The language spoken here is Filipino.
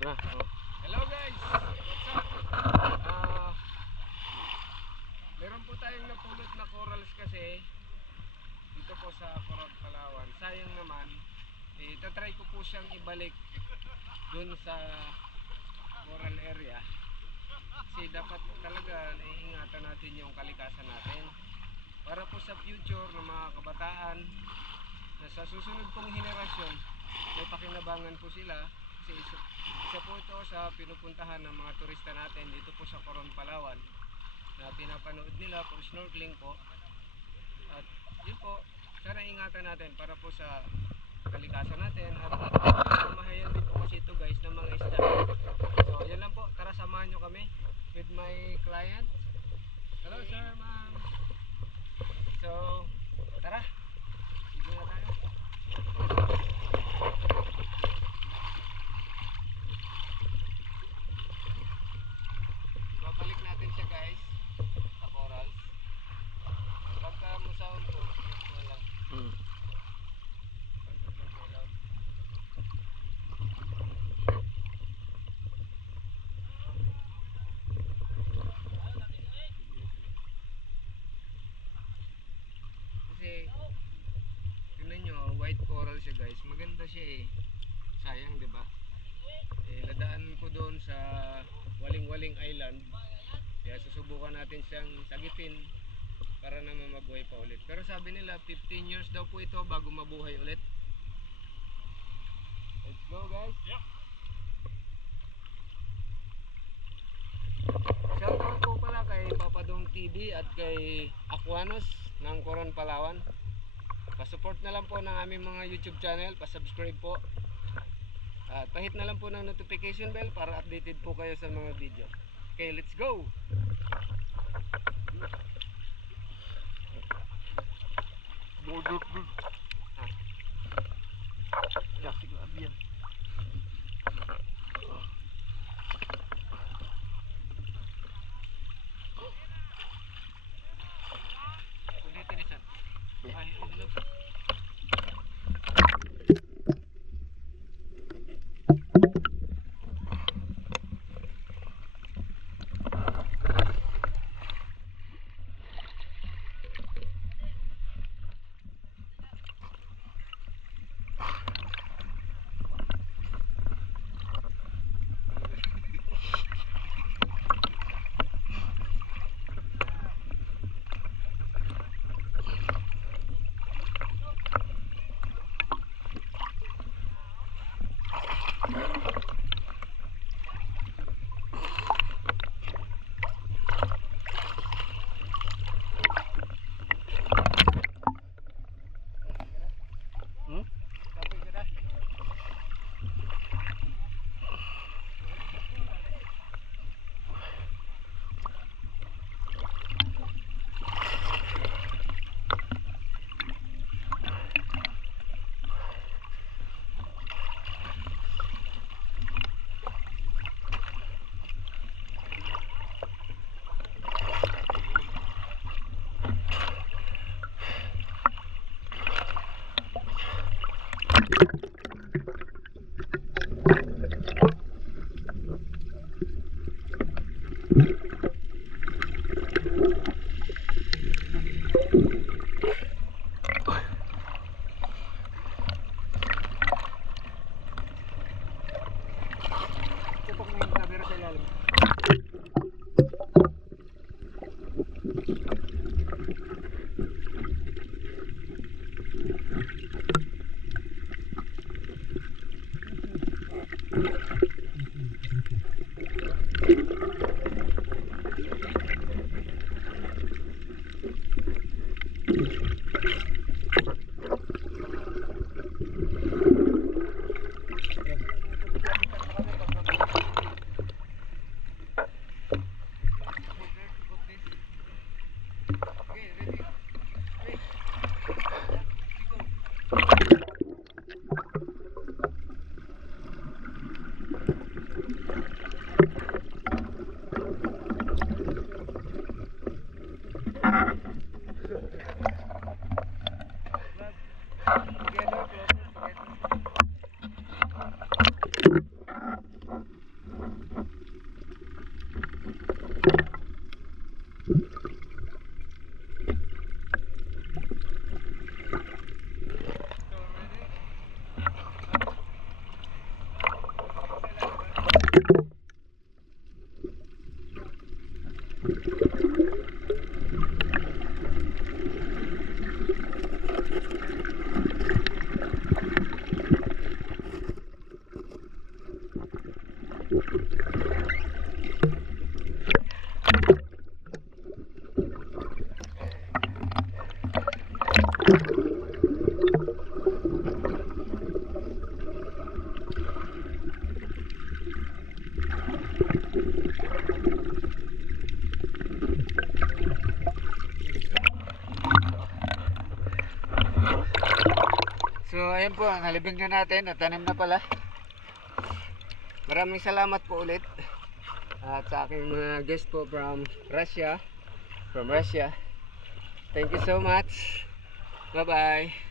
Stop na. Oh. Hello guys! What's up? Meron po tayong napulot na corals kasi dito po sa Coron, Palawan. Sayang naman, itatry ko po siyang ibalik dun sa coral area. Kasi dapat talaga naiingatan natin yung kalikasan natin. Para po sa future ng mga kabataan na sa susunod pong henerasyon, may pakinabangan po sila. Kasi isa po ito sa pinupuntahan ng mga turista natin dito po sa Coron, Palawan, na pinapanood nila for snorkeling po. At yun po, sana ingatan natin para po sa kalikasan natin at mamahayan din po kasi ito guys ng mga isda. So yan lang po, tara samahan nyo kami with my client. Hello sir, ma'am. So tara, sige na tayo. Babalik natin siya guys sa corals. Pagka musaon po, wala. Kasi tingnan nyo, white coral siya guys. Maganda siya eh. Sayang, 'di ba? Ladaan ko doon sa Waling-Waling Island. Kaya susubukan natin siyang sagitin para naman mabuhay pa ulit. Pero sabi nila 15 years daw po ito bago mabuhay ulit. Let's go guys. Yep. Shoutout po pala kay Papadong TV at kay Aquanos ng Coron, Palawan. Pa-support na lang po ng aming mga YouTube channel, pa-subscribe po. At pahit na lang po ng notification bell para updated po kayo sa mga video. Okay, let's go! So ayan po, nalibing na natin, natanim na pala. Maraming salamat po ulit. At sa aking mga guest po from Russia. Thank you so much. Bye bye.